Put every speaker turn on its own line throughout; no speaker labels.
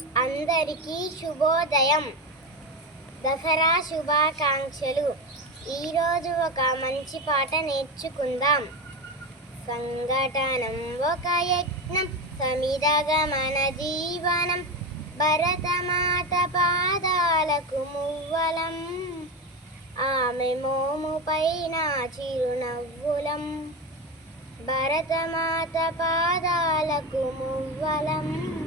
అందరికీ శుభోదయం. దసరా శుభాకాంక్షలు. ఈరోజు ఒక మంచి పాట నేర్చుకుందాం. సంఘటనం ఒక యజ్ఞం సమిదగమన జీవనం భరతమాత పాదాలకు మువ్వలం. ఆమె మోము పైన చిరునవ్వులం. భరతమాత పాదాలకు మువ్వలం.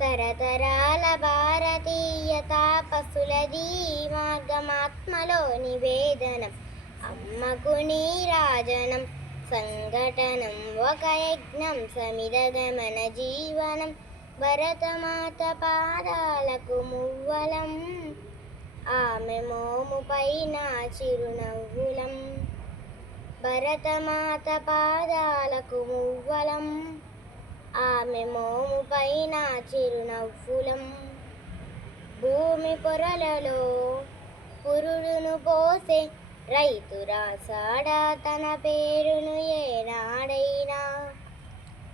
తరతరాల భారతీయ తాపసులది మార్గమాత్మలో నివేదనం. అమ్మకు నీరాజనం సంఘటనం ఒక యజ్ఞం సమిదగమన జీవనం భరతమాత పాదాలకు మువ్వలం ఆమె మోము పైన చిరునవ్వులం. భరతమాత పాదాలకు మువ్వలం ఆమె మోము పైన నవ్వులం భూమి పొరలలో పురుడును పోసే రైతు రాసాడా తన పేరును ఏనాడైనా.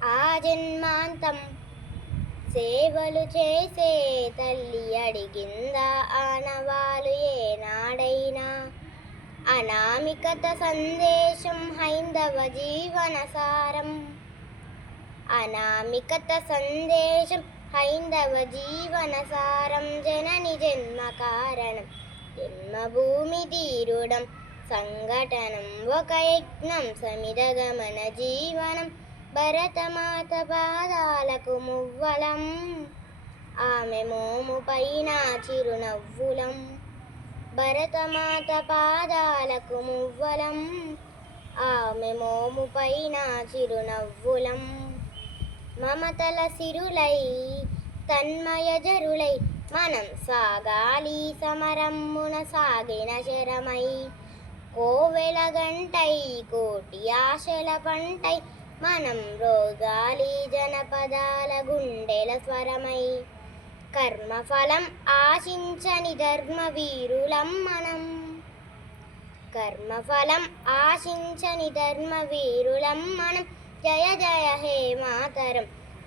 ఆ జన్మాంతం సేవలు చేసే తల్లి అడిగిందా ఆనవాలు ఏనాడైనా. అనామికత సందేశం హైందవ జీవన సారం. అనామికత సందేశం హైందవ జీవన సారం జనని జన్మ కారణం. జన్మభూమి తీరుడం సంఘటనం ఒక యజ్ఞం సమిదగమన జీవనం భరతమాత పాదాలకు మువ్వలం. ఆమె మోము పైన చిరునవ్వులం భరతమాత పాదాలకు మువ్వలం. ఆమె మోము పైన చిరునవ్వులం. మమతల సిరులై తన్మయజరులై మనం సాగాలి సమరమ్మున సాగిన శరమై. కోవెల గంటై కోటి ఆశల పంటై మనం రోగాలి జనపదాల గుండెల స్వరమై. కర్మఫలం ఆశించని ధర్మ వీరులం మనం. కర్మఫలం ఆశించని ధర్మ వీరులం మనం. జయ జయ హే మాతరం.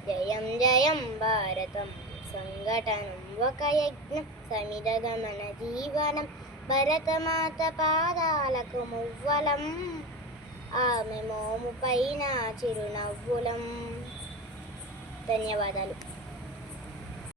జయం జయం భారతం. సంఘటనం ఒక యజ్ఞం. సమిదగమన జీవనం. భరతమాత పాదాలకు మువ్వలం. ఆమె మోము పైన చిరునవ్వులం. ధన్యవాదాలు.